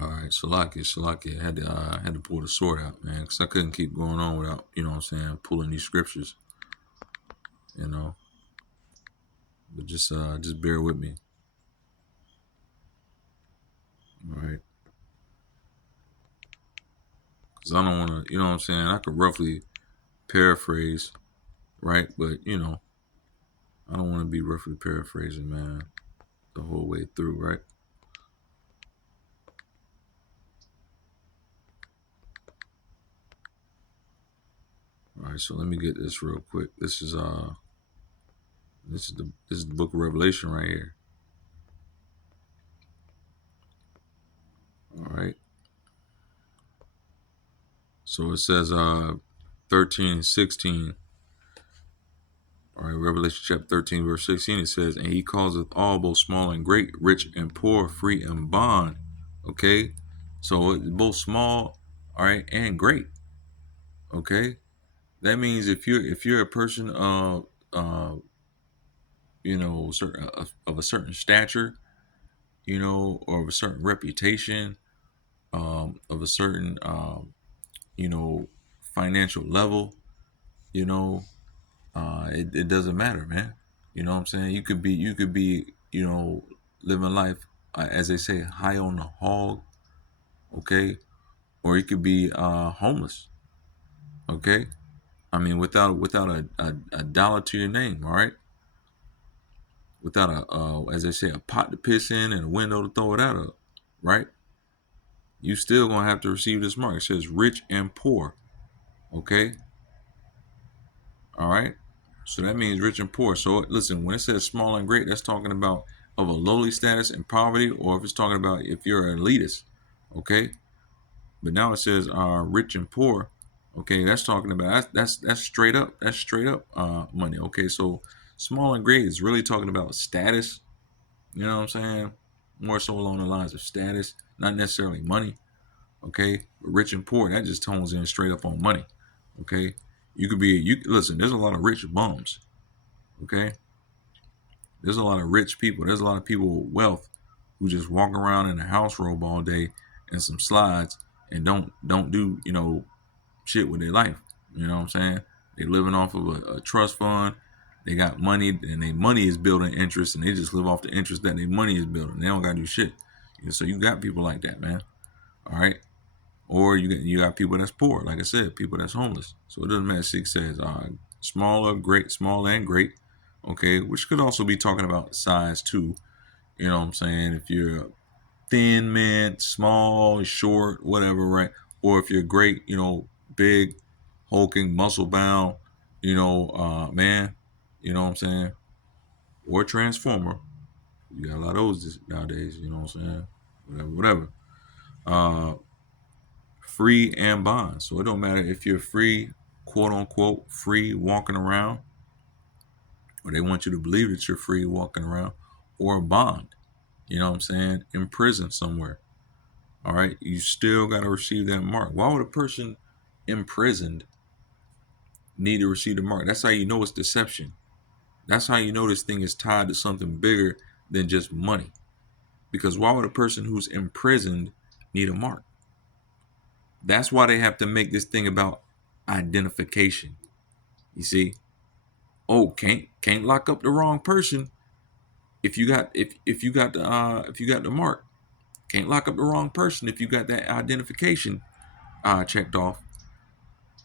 All right, Salaki. Had to pull the sword out, man, because I couldn't keep going on without, you know what I'm saying, pulling these scriptures, you know. But just bear with me, all right? Because I don't want to, you know what I'm saying. I could roughly paraphrase, right? But I don't want to be roughly paraphrasing, man, the whole way through, right? All right, so let me get this real quick. This is the book of Revelation right here. All right. So it says 13 and 16. All right, Revelation chapter 13, verse 16, it says, and he causeth all, both small and great, rich and poor, free and bond. Okay? So it's both small, all right, and great. Okay? That means if you're a person of certain of a certain stature, or of a certain reputation, of a certain financial level, you know, it doesn't matter, man. You know what I'm saying? You could be living life, as they say, high on the hog, okay? Or you could be homeless, okay? I mean, without a dollar to your name, all right? Without as they say, a pot to piss in and a window to throw it out of, right? You still gonna have to receive this mark. It says rich and poor, okay? All right. So that means rich and poor. So listen, when it says small and great, that's talking about of a lowly status and poverty, or if it's talking about if you're an elitist, okay? But now it says rich and poor, okay? That's talking about that's straight up. That's straight up money, okay? So small and great is really talking about status. You know what I'm saying? More so along the lines of status, not necessarily money, okay? But rich and poor, that just tones in straight up on money, okay? You listen. There's a lot of rich bums, okay? There's a lot of rich people. There's a lot of people with wealth who just walk around in a house robe all day and some slides and don't do shit with their life. You know what I'm saying? They living off of a trust fund. They got money and their money is building interest, and they just live off the interest that their money is building. They don't gotta do shit. So you got people like that, man. All right. Or you got people that's poor, like I said, people that's homeless. So it doesn't matter. 6 says smaller, great, small and great. Okay, which could also be talking about size too. You know what I'm saying? If you're a thin man, small, short, whatever, right? Or if you're great, big, hulking, muscle bound, man, you know what I'm saying? Or transformer. You got a lot of those nowadays, you know what I'm saying? Whatever. Uh Free and bond. So it don't matter if you're free, quote unquote, free walking around, or they want you to believe that you're free walking around, or a bond. You know what I'm saying? In prison somewhere. All right. You still got to receive that mark. Why would a person imprisoned need to receive the mark? That's how you know it's deception. That's how you know this thing is tied to something bigger than just money. Because why would a person who's imprisoned need a mark? That's why they have to make this thing about identification. You see? Oh, can't lock up the wrong person if you got the mark. Can't lock up the wrong person if you got that identification checked off.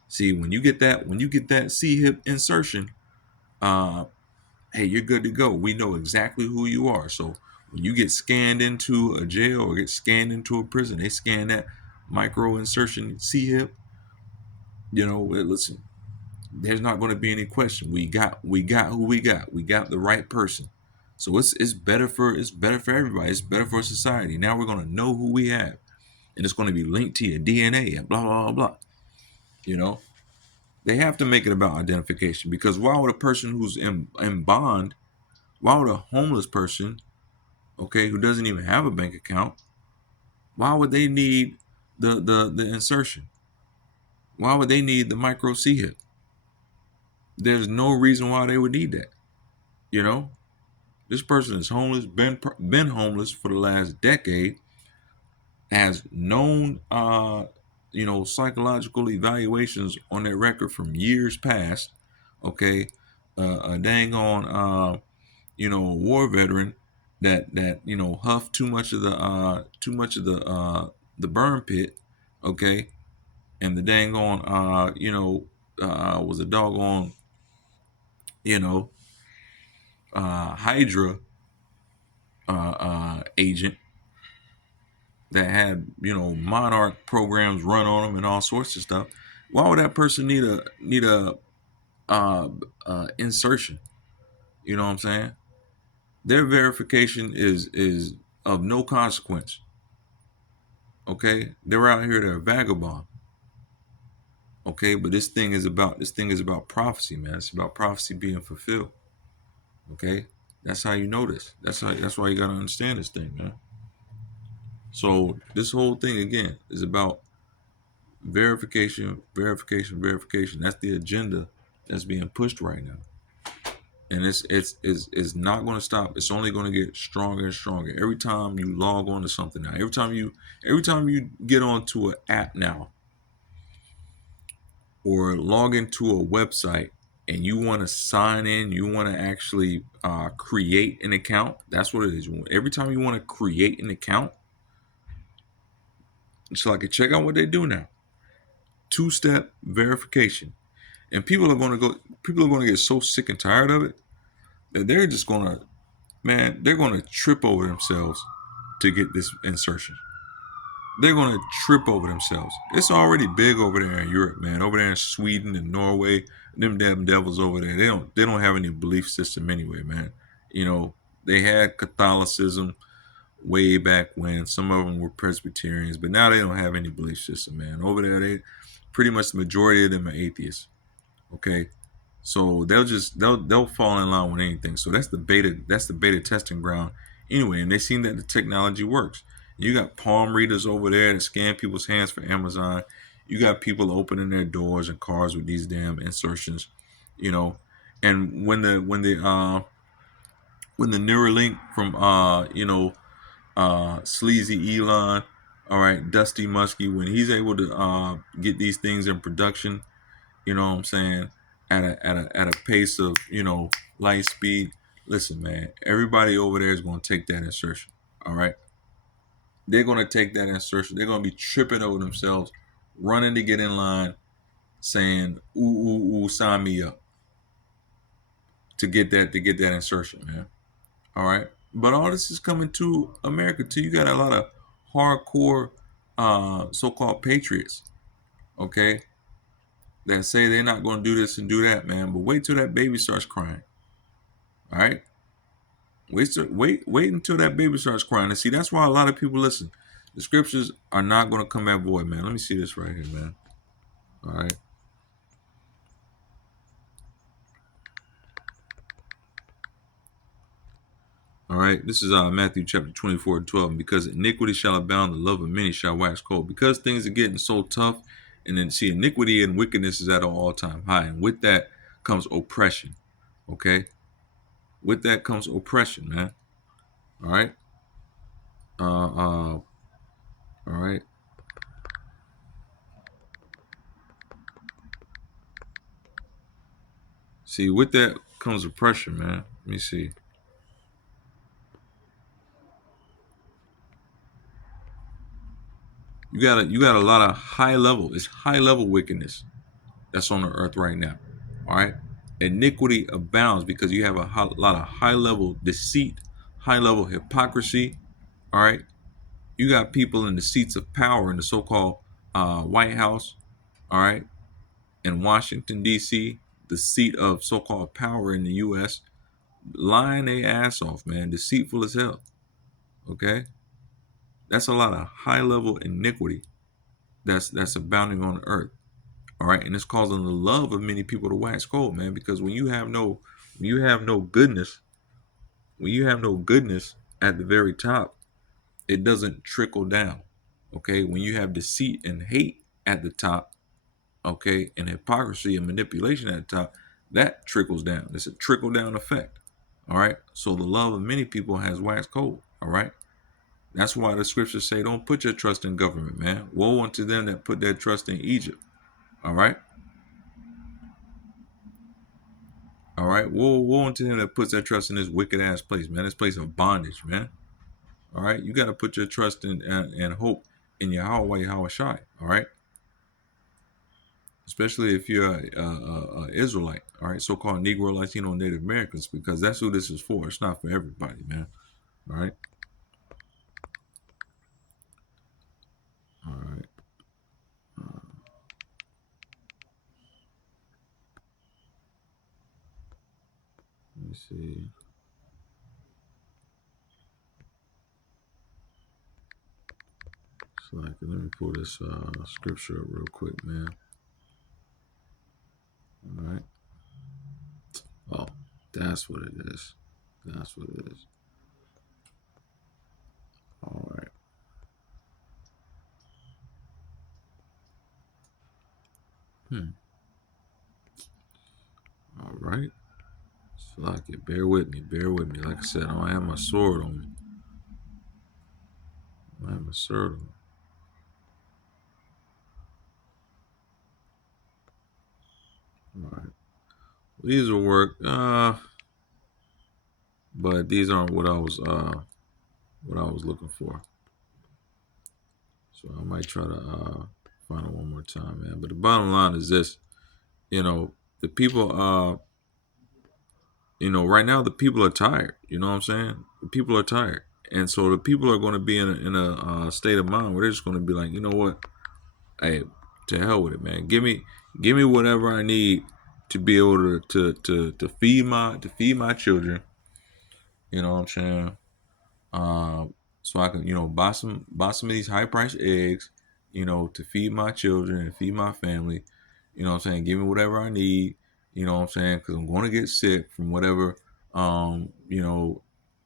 See, when you get that C hip insertion, uh, hey, you're good to go. We know exactly who you are. So when you get scanned into a jail or get scanned into a prison, they scan that micro insertion C hip. Listen, there's not going to be any question. We got who we got. We got the right person. So it's better for everybody. It's better for society. Now we're going to know who we have, and it's going to be linked to your DNA and blah blah blah blah. You know, they have to make it about identification, because why would a person who's in bond, why would a homeless person, okay, who doesn't even have a bank account, why would they need the insertion? Why would they need the micro C hip? There's no reason why they would need that. You know, this person is homeless, been homeless for the last decade, has known psychological evaluations on their record from years past. Okay, a dang on war veteran that huffed too much of the burn pit. Okay, and the dang on was a doggone you know Hydra agent that had monarch programs run on them and all sorts of stuff. Why would that person need a insertion? You know what I'm saying? Their verification is of no consequence. Okay, they're out here, they're vagabond. Okay, but this thing is about prophecy, man. It's about prophecy being fulfilled. Okay, that's how you know this. That's why you gotta understand this thing, man. So this whole thing again is about verification, verification, verification. That's the agenda that's being pushed right now, and it's not going to stop. It's only going to get stronger and stronger every time you log on to something now. Every time you get onto an app now or log into a website and you want to sign in, you want to actually create an account. That's what it is. Every time you want to create an account, so I can check out what they do now. Two-step verification. And people are going to get so sick and tired of it that they're just going to, man, they're going to trip over themselves to get this insertion. They're going to trip over themselves. It's already big over there in Europe, man. Over there in Sweden and Norway, them damn devils over there. They don't have any belief system anyway, man. You know, they had Catholicism way back when. Some of them were Presbyterians, but now they don't have any belief system, man. Over there, they pretty much the majority of them are atheists. Okay, so they'll fall in line with anything. So that's the beta testing ground anyway, and they seen that the technology works. You got palm readers over there that scan people's hands for Amazon. You got people opening their doors and cars with these damn insertions, you know. And when the Neuralink from sleazy Elon, all right, Dusty Muskie, when he's able to get these things in production, you know what I'm saying, at a pace of light speed. Listen, man, everybody over there is going to take that insertion. All right, they're going to take that insertion. They're going to be tripping over themselves, running to get in line, saying ooh ooh ooh, sign me up to get that insertion, man. All right, but all this is coming to America too. You got a lot of hardcore so-called patriots, okay, that say they're not going to do this and do that, man. But wait till that baby starts crying. All right, wait until that baby starts crying. And see, that's why a lot of people listen. The scriptures are not going to come back void, man. Let me see this right here, man. All right. All right, this is Matthew chapter 24:12. And because iniquity shall abound, the love of many shall wax cold. Because things are getting so tough, and then see, iniquity and wickedness is at an all-time high. And with that comes oppression. Okay? With that comes oppression, man. All right? All right. See, with that comes oppression, man. Let me see. You got a lot of high level wickedness that's on the earth right now. All right, iniquity abounds because you have a lot of high level deceit, high level hypocrisy. All right, you got people in the seats of power in the so-called White House. All right, in Washington D.C., the seat of so-called power in the U.S., lying their ass off, man, deceitful as hell. Okay, that's a lot of high level iniquity that's abounding on the earth. All right, and it's causing the love of many people to wax cold, man. Because when you have no goodness, when you have no goodness at the very top, it doesn't trickle down. Okay, when you have deceit and hate at the top, okay, and hypocrisy and manipulation at the top, that trickles down. It's a trickle down effect. All right, so the love of many people has waxed cold. All right, That's why the scriptures say, don't put your trust in government, man. Woe unto them that put their trust in Egypt. All right? All right? Woe unto him that puts their trust in this wicked ass place, man. This place of bondage, man. All right? You got to put your trust in and hope in Yahweh, Yahweh Shai. All right? Especially if you're a Israelite, all right? So-called Negro, Latino, Native Americans, because that's who this is for. It's not for everybody, man. All right? All right. Let me see. So let me pull this scripture up real quick, man. All right. Oh, that's what it is. That's what it is. All right. All right. So like it. Bear with me. Bear with me. Like I said, I don't have my sword on me. I have my sword on me. All right. These will work. But these aren't what I was looking for. So I might try to find it one more time, man. But the bottom line is this: the people, right now the people are tired. You know what I'm saying? The people are tired, and so the people are going to be in a state of mind where they're just going to be like, you know what? Hey, to hell with it, man. Give me whatever I need to be able to feed my children. You know what I'm saying? So I can, buy some of these high priced eggs, to feed my children and feed my family. You know what I'm saying? Give me whatever I need. You know what I'm saying? Because I'm going to get sick from whatever, um, you know,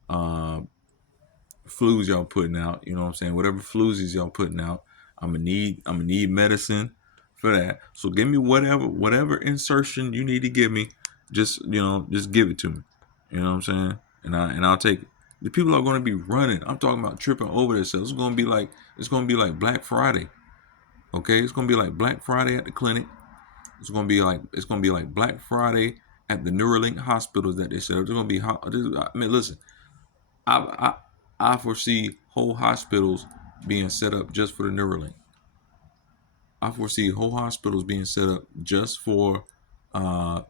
uh, flus y'all putting out. You know what I'm saying? Whatever flus y'all putting out, I'm gonna need medicine for that. So give me whatever insertion you need to give me. Just give it to me. You know what I'm saying? And I'll take it. The people are going to be running. I'm talking about tripping over themselves. It's going to be like Black Friday. Okay, it's going to be like Black Friday at the clinic. It's going to be like Black Friday at the Neuralink hospitals that they set up. They're going to be hot. I mean, listen, I I foresee whole hospitals being set up just for the Neuralink. I foresee whole hospitals being set up just for uh,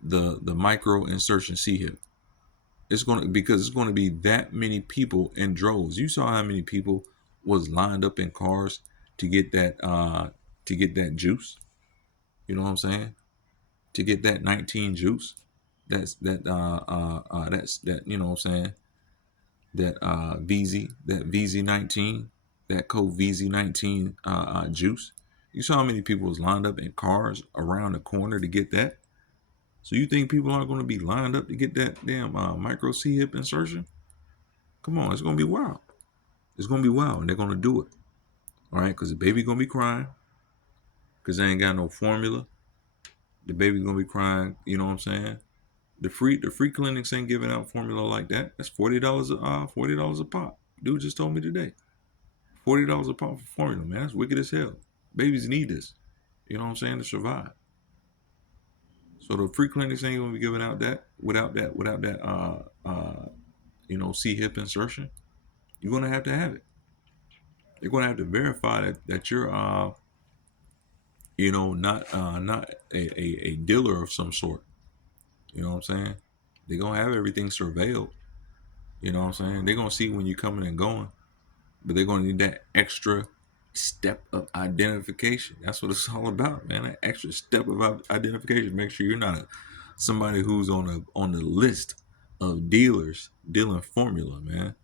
the micro insertion C hip. Because it's going to be that many people in droves. You saw how many people was lined up in cars to get that juice. You know what I'm saying? To get that 19 juice. That's you know what I'm saying? That VZ19, that code VZ19 juice. You saw how many people was lined up in cars around the corner to get that. So you think people aren't going to be lined up to get that damn micro C hip insertion? Come on, it's going to be wild. It's going to be wild, and they're going to do it. All right, because the baby going to be crying because they ain't got no formula. The baby going to be crying. You know what I'm saying? The free clinics ain't giving out formula like that. That's $40 $40 a pop. Dude just told me today. $40 a pop for formula, man. That's wicked as hell. Babies need this. You know what I'm saying? To survive. So the free clinics ain't gonna be giving out that without that C hip insertion. You're gonna have to have it. They're gonna have to verify that you're not a dealer of some sort. You know what I'm saying? They're gonna have everything surveilled. You know what I'm saying? They're gonna see when you're coming and going. But they're going to need that extra step of identification. That's what it's all about, man. That extra step of identification. Make sure you're not somebody who's on the list of dealers dealing formula, man.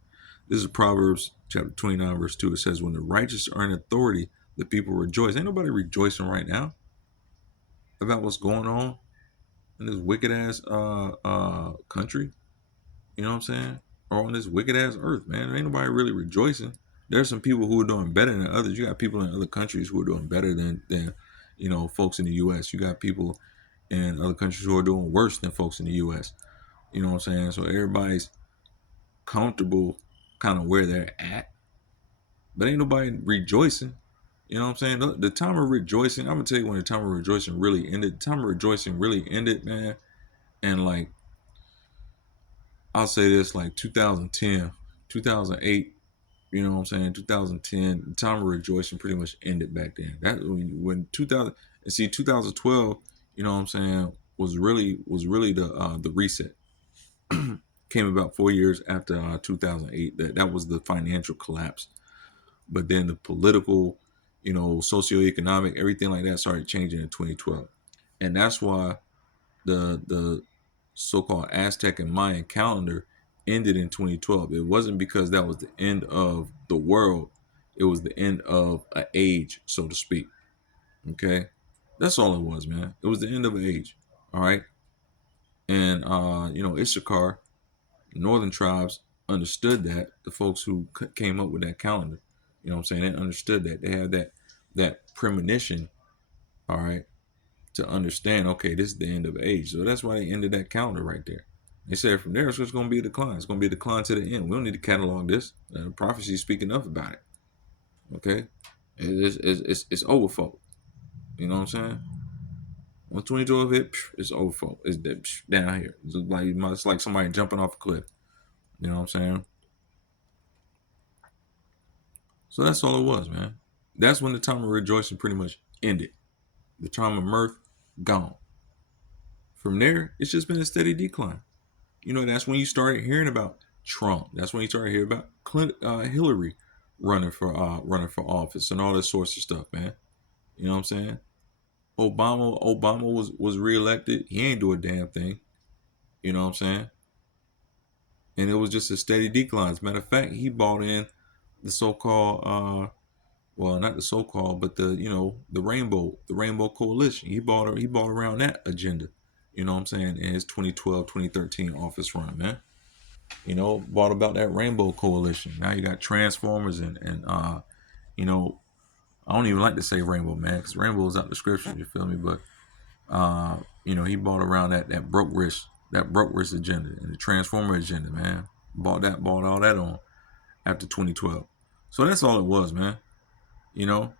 This is Proverbs chapter 29, verse 2. It says, when the righteous are in authority, the people rejoice. Ain't nobody rejoicing right now about what's going on in this wicked ass country. You know what I'm saying? Or on this wicked ass earth, man. There ain't nobody really rejoicing. There's some people who are doing better than others. You got people in other countries who are doing better than folks in the US. You got people in other countries who are doing worse than folks in the US. You know what I'm saying? So everybody's comfortable kind of where they're at. but ain't nobody rejoicing. You know what I'm saying? The time of rejoicing, I'm gonna tell you when the time of rejoicing really ended. The time of rejoicing really ended, man. And like I'll say this, like 2010, 2008, you know what I'm saying? 2010, the time of rejoicing pretty much ended back then. That when 2000 and see 2012, you know what I'm saying, was really the reset. Came about 4 years after 2008. That was the financial collapse. But then the political, socioeconomic, everything like that started changing in 2012, and that's why the so-called Aztec and Mayan calendar ended in 2012. It wasn't because that was the end of the world; it was the end of an age, so to speak. Okay, that's all it was, man. It was the end of an age. All right, and Issachar, northern tribes understood that. The folks who came up with that calendar, you know what I'm saying, they understood that. They had that premonition, all right, to understand, okay, this is the end of age. So that's why they ended that calendar right there. They said from there, it's just going to be a decline. It's going to be a decline to the end. We don't need to catalog this. Prophecy is speaking enough about it. Okay? It's over, folk. You know what I'm saying? When 2012 hit, it's over, folk. It's dead, down here. It's like somebody jumping off a cliff. You know what I'm saying? So that's all it was, man. That's when the time of rejoicing pretty much ended. The time of mirth, gone. From there, it's just been a steady decline. That's when you started hearing about Trump. That's when you started hearing about Hillary running for office and all this sorts of stuff, man. You know what I'm saying? Obama was reelected. He ain't do a damn thing. You know what I'm saying? And it was just a steady decline. As a matter of fact, he bought in the so-called well, not the so-called, but the rainbow coalition. He bought around that agenda. You know what I'm saying? In his 2012, 2013 office run, man. Bought about that rainbow coalition. Now you got transformers and you know, I don't even like to say rainbow, man, because rainbow is out the scripture. You feel me? But he bought around that broke risk agenda and the transformer agenda, man. Bought all that on after 2012. So that's all it was, man. You know.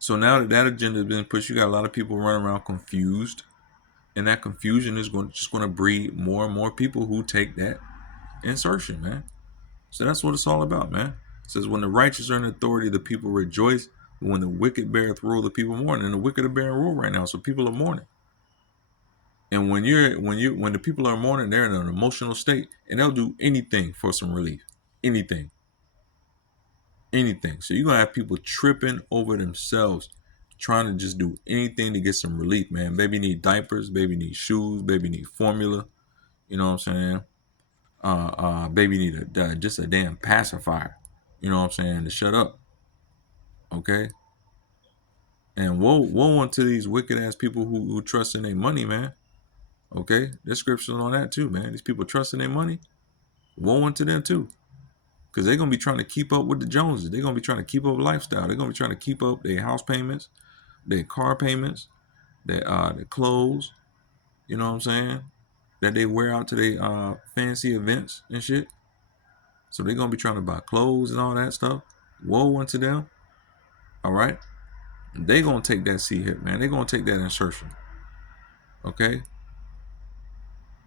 So now that agenda has been pushed, you got a lot of people running around confused, and that confusion is going to breed more and more people who take that insertion, man. So that's what it's all about, man. It says, when the righteous are in authority, the people rejoice. But when the wicked beareth rule, the people mourn. And the wicked are bearing rule right now, so people are mourning. And when the people are mourning, they're in an emotional state, and they'll do anything for some relief. Anything. So you're gonna have people tripping over themselves, trying to just do anything to get some relief, man. Baby need diapers, baby need shoes, baby need formula. You know what I'm saying? Baby need just a damn pacifier. You know what I'm saying? To shut up. Okay. And woe unto these wicked ass people who trust in their money, man. Okay. There's scriptures on that too, man. These people trust in their money. Woe unto them too. Because they're gonna be trying to keep up with the Joneses. They're gonna be trying to keep up with lifestyle. They're gonna be trying to keep up their house payments, their car payments, their clothes, you know what I'm saying? That they wear out to their fancy events and shit. So they're gonna be trying to buy clothes and all that stuff. Woe unto them. All right. They gonna take that C hit, man. They gonna take that insertion. Okay.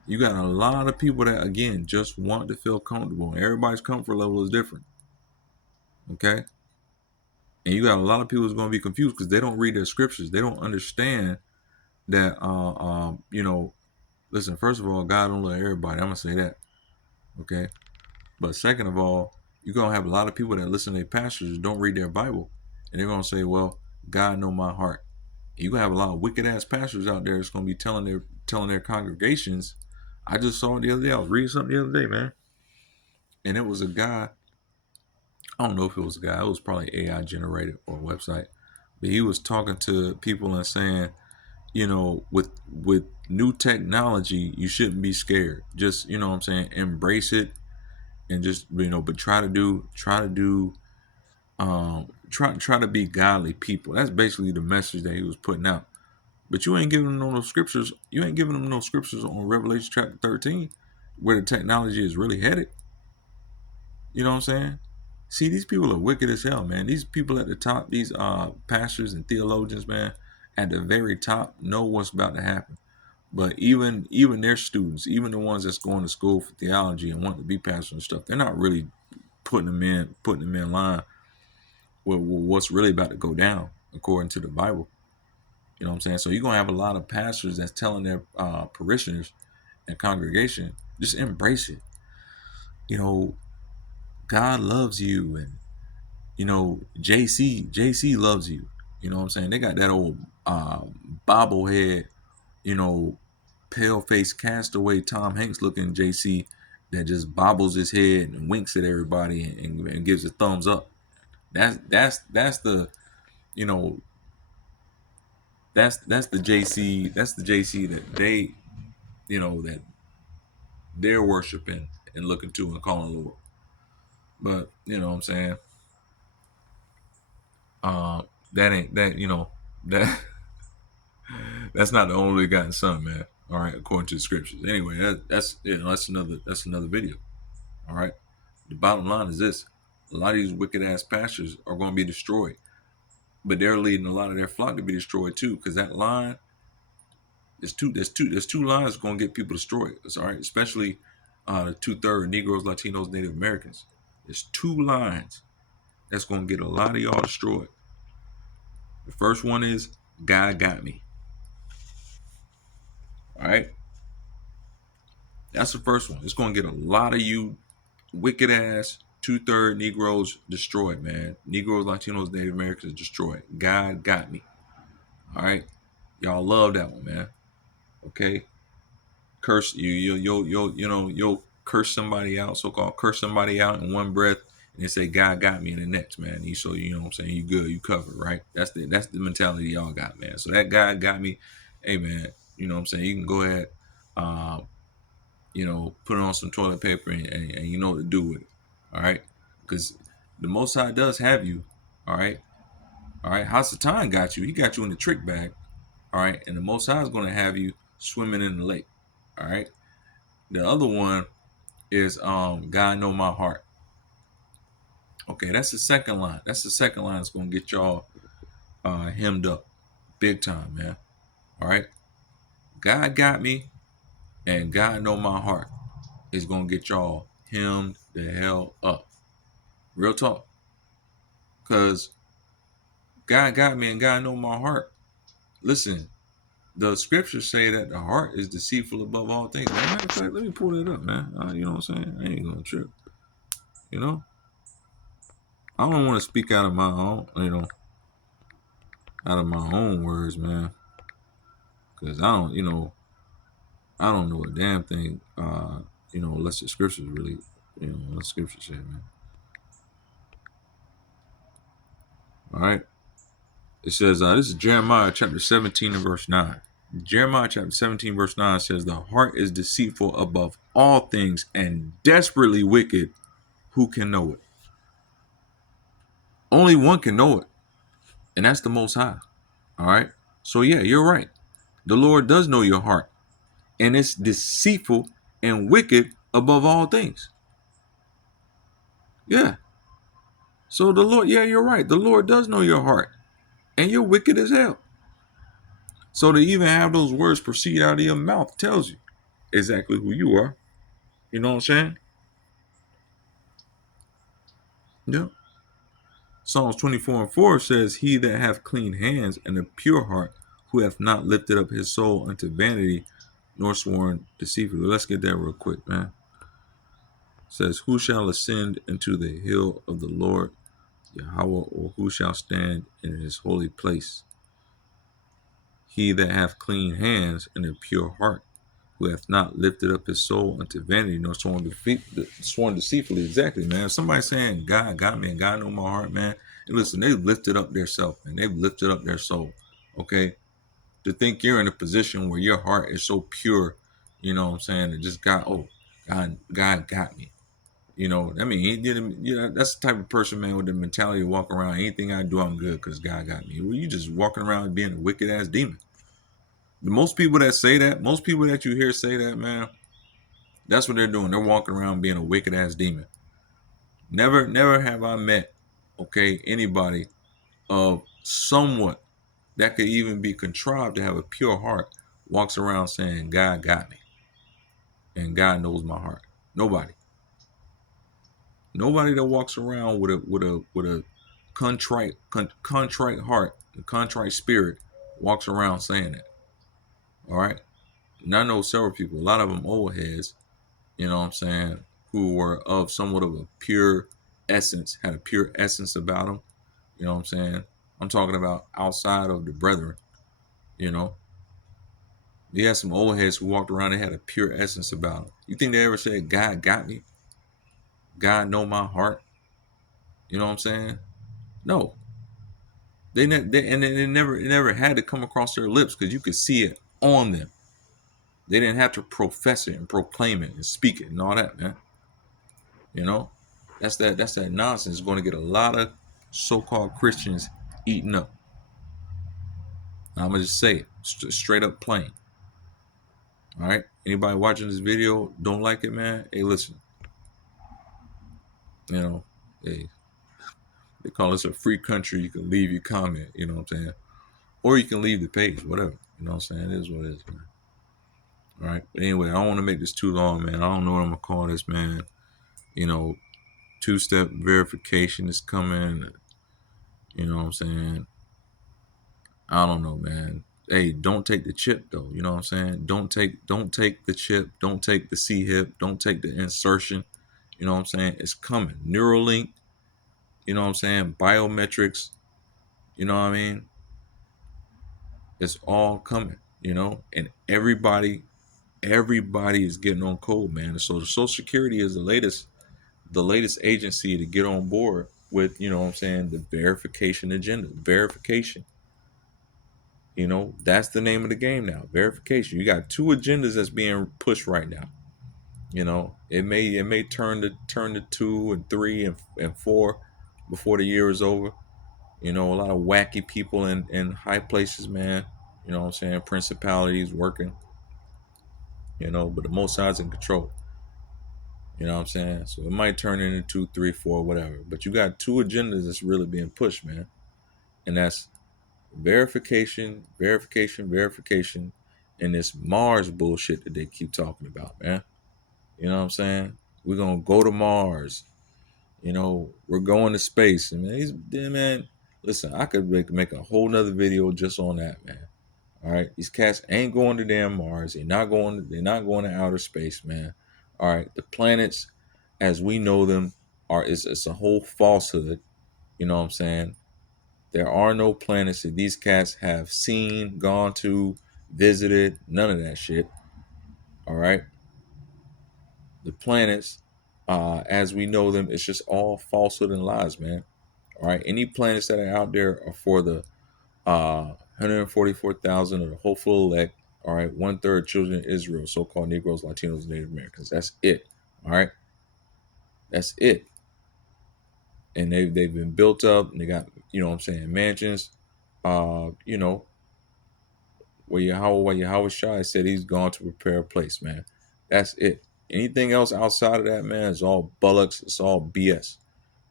You got a lot of people that again just want to feel comfortable. Everybody's comfort level is different. Okay. And you got a lot of people who's gonna be confused because they don't read their scriptures. They don't understand that listen, first of all, God don't love everybody. I'm gonna say that. Okay. But second of all, you're gonna have a lot of people that listen to their pastors don't read their Bible. And they're gonna say, well, God know my heart. You're gonna have a lot of wicked ass pastors out there that's gonna be telling their congregations. I just saw it the other day. I was reading something the other day, man. And it was a guy. I don't know if it was a guy. It was probably AI generated or a website. But he was talking to people and saying, with new technology, you shouldn't be scared. Just, you know what I'm saying, embrace it and just, but try to be godly people. That's basically the message that he was putting out. But you ain't giving them no scriptures. You ain't giving them no scriptures on Revelation chapter 13, where the technology is really headed. You know what I'm saying? See, these people are wicked as hell, man. These people at the top, these pastors and theologians, man, at the very top, know what's about to happen. But even their students, even the ones that's going to school for theology and want to be pastors and stuff, they're not really putting them in line with what's really about to go down according to the Bible. You know what I'm saying? So you're gonna have a lot of pastors that's telling their parishioners and congregation, just embrace it. You know, God loves you, and JC loves you. You know what I'm saying? They got that old bobblehead, you know, pale faced castaway Tom Hanks looking JC that just bobbles his head and winks at everybody and gives a thumbs up. That's the you know that's the JC that they that they're worshiping and looking to and calling Lord. But you know what I'm saying? Uh, that ain't that that that's not the only begotten son, man. All right, according to the scriptures. Anyway, that's another video. All right. The bottom line is this: a lot of these wicked ass pastors are going to be destroyed, but they're leading a lot of their flock to be destroyed too, because that line there's two lines going to get people destroyed. That's all right, especially the 2/3 Negroes, Latinos, Native Americans. There's two lines that's going to get a lot of y'all destroyed. The first one is God got me. All right, that's the first one. It's going to get a lot of you wicked ass 2/3 Negroes destroyed, man. Negroes, Latinos, Native Americans destroyed. God got me. All right, y'all love that one, man. Okay, curse you'll curse somebody out, so-called curse somebody out in one breath, and then say God got me in the next, man. So you know what I'm saying, you good, you covered, right? That's the mentality y'all got, man. So that God got me, hey man, you know what I'm saying, you can go ahead, um, put on some toilet paper and you know what to do with it. All right, because the Most High does have you. All right, Hasatan got you. He got you in the trick bag. All right, and the Most High is going to have you swimming in the lake. All right. The other one is God know my heart. Okay, that's the second line. That's the second line that's gonna get y'all hemmed up big time, man. All right. God got me, and God know my heart is gonna get y'all hemmed the hell up. Real talk. Cause God got me and God know my heart. Listen, the scriptures say that the heart is deceitful above all things. Matter of fact, let me pull it up, man. You know what I'm saying? I ain't gonna trip. You know, I don't want to speak out of my own, out of my own words, man. Cause I don't know a damn thing. Unless the scriptures really, what scripture say, man. All right. It says, this is Jeremiah chapter 17 and verse 9. Jeremiah chapter 17 verse 9 says, the heart is deceitful above all things and desperately wicked. Who can know it? Only one can know it, and that's the Most High. All right. So yeah, you're right. The Lord does know your heart, and it's deceitful and wicked above all things. Yeah. So the Lord, yeah, you're right. The Lord does know your heart, and you're wicked as hell. So to even have those words proceed out of your mouth tells you exactly who you are. You know what I'm saying? Yeah. Psalms 24:4 says, he that hath clean hands and a pure heart, who hath not lifted up his soul unto vanity, nor sworn deceitfully. Let's get that real quick, man. It says, who shall ascend into the hill of the Lord, Yahweh, or who shall stand in his holy place? He that hath clean hands and a pure heart, who hath not lifted up his soul unto vanity, nor sworn deceitfully. Exactly, man. If somebody saying God got me and God know my heart, man, and listen, they've lifted up their self and they've lifted up their soul. Okay, to think you're in a position where your heart is so pure, you know what I'm saying, that just God got me. I mean, he did. That's the type of person, man, with the mentality of walk around. Anything I do, I'm good because God got me. Well, you just walking around being a wicked ass demon. Most people that say that, most people that you hear say that, man, that's what they're doing. They're walking around being a wicked ass demon. Never have I met, okay, anybody of somewhat that could even be contrived to have a pure heart walks around saying, God got me and God knows my heart. Nobody. Nobody that walks around with a contrite heart, a contrite spirit, walks around saying that. All right. And I know several people, a lot of them old heads, you know what I'm saying, who were of somewhat of a pure essence, had a pure essence about them. You know what I'm saying? I'm talking about outside of the brethren, you know. You had some old heads who walked around and had a pure essence about them. You think they ever said, God got me? God know my heart? You know what I'm saying? No. It never had to come across their lips because you could see it on them. They didn't have to profess it and proclaim it and speak it and all that, man. You know? That's that nonsense. It's going to get a lot of so-called Christians eaten up. I'm gonna just say it straight up plain. All right. Anybody watching this video don't like it, man? Hey, listen. You know, hey, they call us a free country. You can leave your comment. You know what I'm saying? Or you can leave the page, whatever. You know what I'm saying? It is what it is, man. All right. But anyway, I don't want to make this too long, man. I don't know what I'm gonna call this, man. You know, two-step verification is coming. You know what I'm saying? I don't know, man. Hey, don't take the chip though. You know what I'm saying? Don't take the chip. Don't take the C hip. Don't take the insertion. You know what I'm saying? It's coming. Neuralink. You know what I'm saying? Biometrics. You know what I mean? It's all coming. You know, and everybody is getting on code, man. So the Social Security is the latest agency to get on board with. You know what I'm saying? The verification agenda. Verification. You know, that's the name of the game now. Verification. You got two agendas that's being pushed right now. You know, it may turn to two and three and four before the year is over. You know, a lot of wacky people in high places, man. You know what I'm saying? Principalities working, you know, but the most sides in control. You know what I'm saying? So it might turn into two, three, four, whatever. But you got two agendas that's really being pushed, man. And that's verification, verification, verification, and this Mars bullshit that they keep talking about, man. You know what I'm saying? We're gonna go to Mars. You know, we're going to space. And man, listen, I could make a whole nother video just on that, man. All right. These cats ain't going to damn Mars. They're not going to outer space, man. All right. The planets as we know them it's a whole falsehood. You know what I'm saying? There are no planets that these cats have seen, gone to, visited, none of that shit. All right. The planets, as we know them, it's just all falsehood and lies, man. All right. Any planets that are out there are for the 144,000 of the hopeful elect. All right. One third children of Israel, so called Negroes, Latinos, and Native Americans. That's it. All right. That's it. And they've been built up and they got, you know what I'm saying, mansions. You know, where Yahweh Shai said he's gone to prepare a place, man. That's it. Anything else outside of that, man, is all bullocks. It's all BS.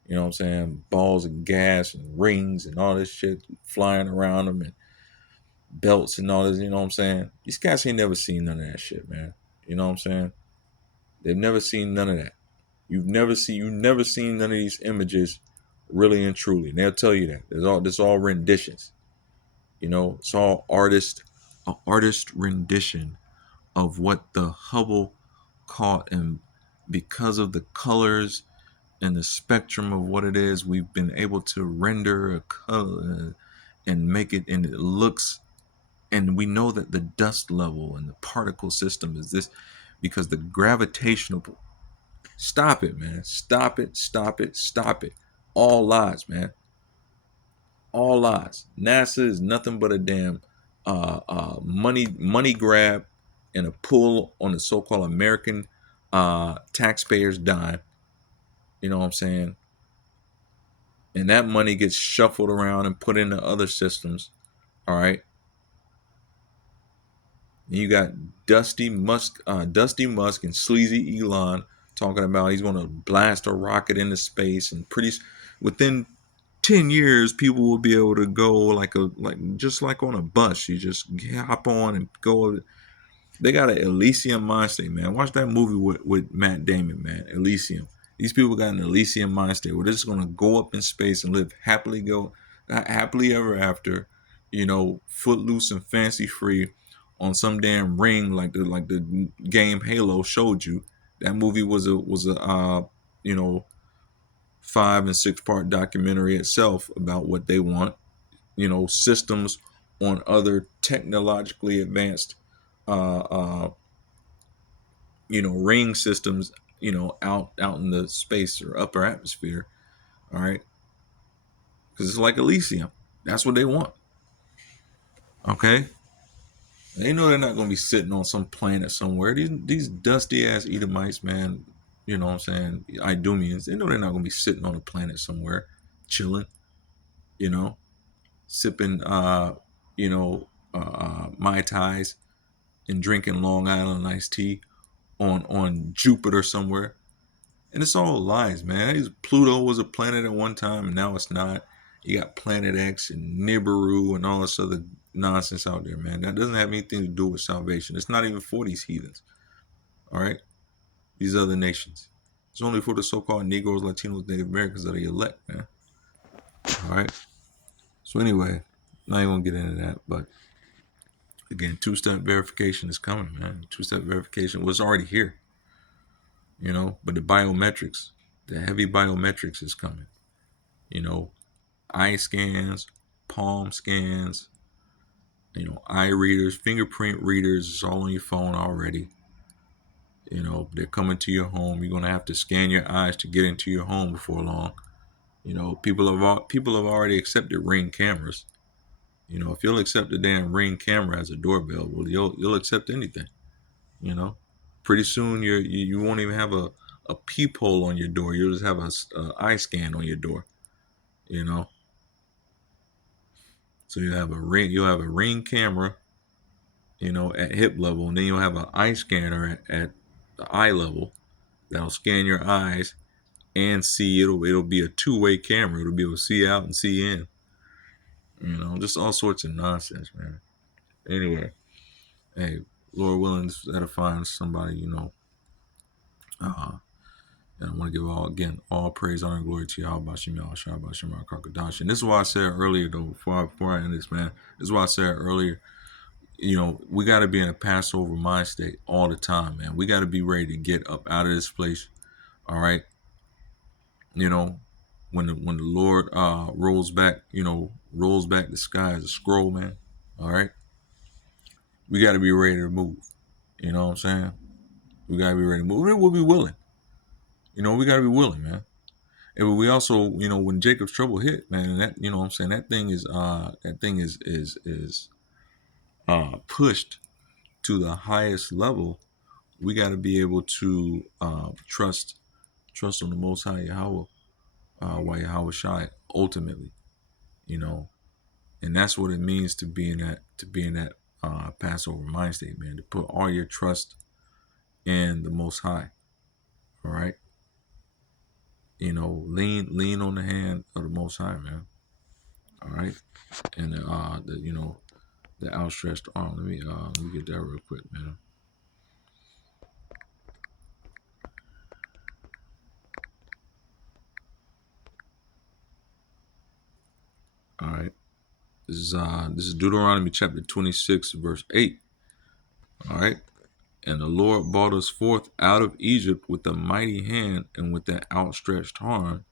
You know what I'm saying? Balls and gas and rings and all this shit flying around them and belts and all this. You know what I'm saying? These guys ain't never seen none of that shit, man. You know what I'm saying? They've never seen none of that. You've never seen none of these images really and truly. And they'll tell you that. There's all renditions. You know, it's all artist rendition of what the Hubble caught, and because of the colors and the spectrum of what it is, we've been able to render a color and make it, and it looks, and we know that the dust level and the particle system is this because the gravitational. Stop it, man. Stop it. Stop it. Stop it. All lies, man. All lies. NASA is nothing but a damn money grab and a pull on the so-called American taxpayers' dime. You know what I'm saying? And that money gets shuffled around and put into other systems. All right. And you got Dusty Musk and sleazy Elon talking about he's going to blast a rocket into space, and within 10 years people will be able to go just like on a bus. You just hop on and go. They got an Elysium mind state, man. Watch that movie with Matt Damon, man. Elysium. These people got an Elysium mind state where they're just gonna go up in space and live happily ever after, footloose and fancy free on some damn ring like the game Halo showed you. That movie was a 5 and 6 part documentary itself about what they want. Systems on other technologically advanced uh, uh, ring systems, out in the space or upper atmosphere. All right, because it's like Elysium. That's what they want. Okay, they know they're not going to be sitting on some planet somewhere. These dusty ass Edomites, man. You know what I'm saying? Idumeans. They know they're not going to be sitting on a planet somewhere, chilling. You know, sipping mai tais and drinking Long Island iced tea on Jupiter somewhere. And it's all lies, man. Pluto was a planet at one time, and now it's not. You got Planet X and Nibiru and all this other nonsense out there, man. That doesn't have anything to do with salvation. It's not even for these heathens, all right? These other nations. It's only for the so-called Negroes, Latinos, Native Americans that are elect, man. All right? So anyway, not even going to get into that, but again, two-step verification is coming, man. Two-step verification was already here, but the biometrics, the heavy biometrics is coming. Eye scans, palm scans, eye readers, fingerprint readers. It's all on your phone already. They're coming to your home. You're gonna have to scan your eyes to get into your home before long. People have already accepted Ring cameras. If you'll accept a damn Ring camera as a doorbell, well, you'll accept anything. Pretty soon you won't even have a peephole on your door. You'll just have a eye scan on your door. So you'll have a ring camera, at hip level, and then you'll have an eye scanner at the eye level that'll scan your eyes and see. It'll be a two-way camera. It'll be able to see out and see in. Just all sorts of nonsense, man. Anyway, hey, Lord willing, that'll find somebody, and I want to give all praise, honor, and glory to Yahweh Shem Yahshua Bashim Kakadash. And this is why I said earlier, though, before I end this, man. This is why I said earlier, we got to be in a Passover mind state all the time, man. We got to be ready to get up out of this place. All right. When the Lord rolls back the sky as a scroll, man. All right. We got to be ready to move. You know what I'm saying? We got to be ready to move. We'll be willing. We got to be willing, man. And we also, when Jacob's trouble hit, man, and that, what I'm saying, that thing is pushed to the highest level. We got to be able to trust on the Most High Yahweh, Yahweh Shai, ultimately, and that's what it means to be in that Passover mind state, man. To put all your trust in the Most High. All right. Lean on the hand of the Most High, man. All right, and the outstretched arm. Let me get that real quick, man. All right, this is Deuteronomy chapter 26, verse 8. All right, and the Lord brought us forth out of Egypt with a mighty hand and with that outstretched arm,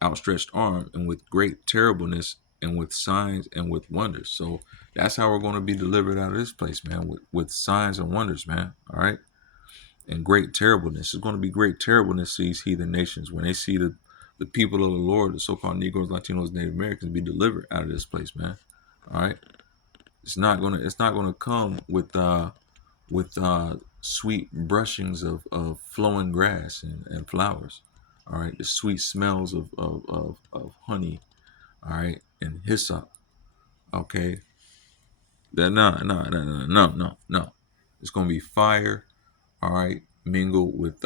and with great terribleness and with signs and with wonders. So that's how we're going to be delivered out of this place, man, with signs and wonders, man. All right. And great terribleness. It's going to be great terribleness to these heathen nations when they see the people of the Lord, the so-called Negroes, Latinos, Native Americans, be delivered out of this place, man. All right. It's not gonna come with sweet brushings of flowing grass and flowers. All right, the sweet smells of honey, all right, and hyssop. Okay, no. It's gonna be fire, all right, mingled with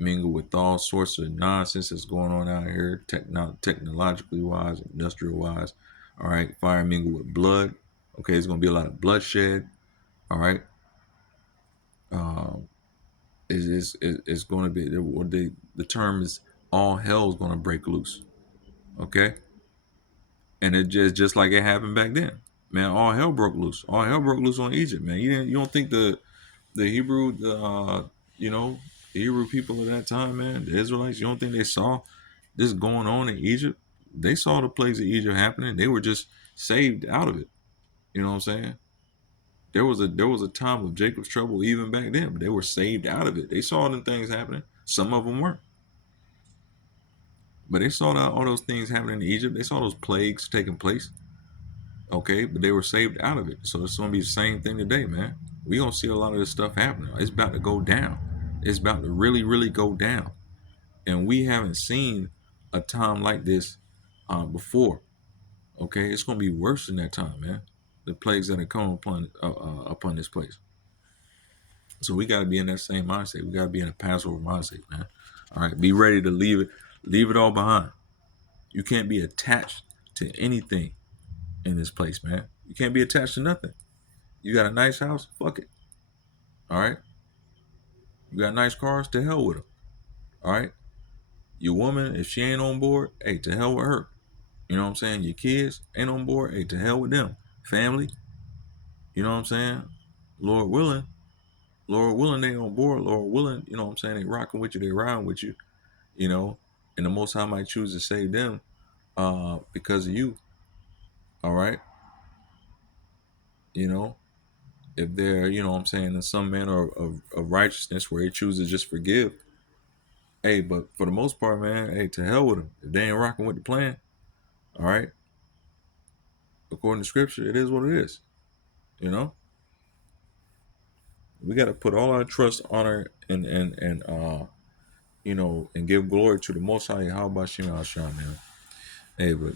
mingle with all sorts of nonsense that's going on out here, technologically wise, industrial wise. All right, fire mingle with blood. Okay, there's gonna be a lot of bloodshed. All right, um, it's going to be the term is all hell's going to break loose. Okay, and it just like it happened back then, man. All hell broke loose. All hell broke loose on Egypt, man. You don't think the Hebrew you know the Hebrew people at that time, man, the Israelites, you don't think they saw this going on in Egypt? They saw the plagues of Egypt happening. They were just saved out of it. You know what I'm saying? There was a time of Jacob's trouble even back then, but they were saved out of it. They saw them things happening. Some of them weren't, but they saw all those things happening in Egypt. They saw those plagues taking place. Okay, but they were saved out of it. So it's gonna be the same thing today, man. We gonna see a lot of this stuff happening. It's about to go down. It's about to really, really go down. And we haven't seen a time like this before. Okay, it's gonna be worse than that time, man. The plagues that are coming upon this place. So we gotta be in that same mindset. We gotta be in a Passover mindset, man. All right, be ready to leave it all behind. You can't be attached to anything in this place, man. You can't be attached to nothing. You got a nice house, fuck it. All right. You got nice cars, to hell with them. All right. Your woman, if she ain't on board, hey, to hell with her. You know what I'm saying? Your kids ain't on board, hey, to hell with them. Family, you know what I'm saying? Lord willing, they on board. Lord willing, you know what I'm saying? They rocking with you, they riding with you, you know. And the Most High might choose to save them because of you. All right. You know, if they're, you know what I'm saying, in some manner of righteousness where he chooses to just forgive. Hey, but for the most part, man, hey, to hell with them. If they ain't rocking with the plan, all right, according to scripture, it is what it is. You know, we got to put all our trust, honor, and you know, and give glory to the Most High. How about Shema Hashem, man? Hey, but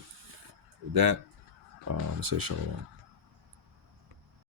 with that, let's say shalom.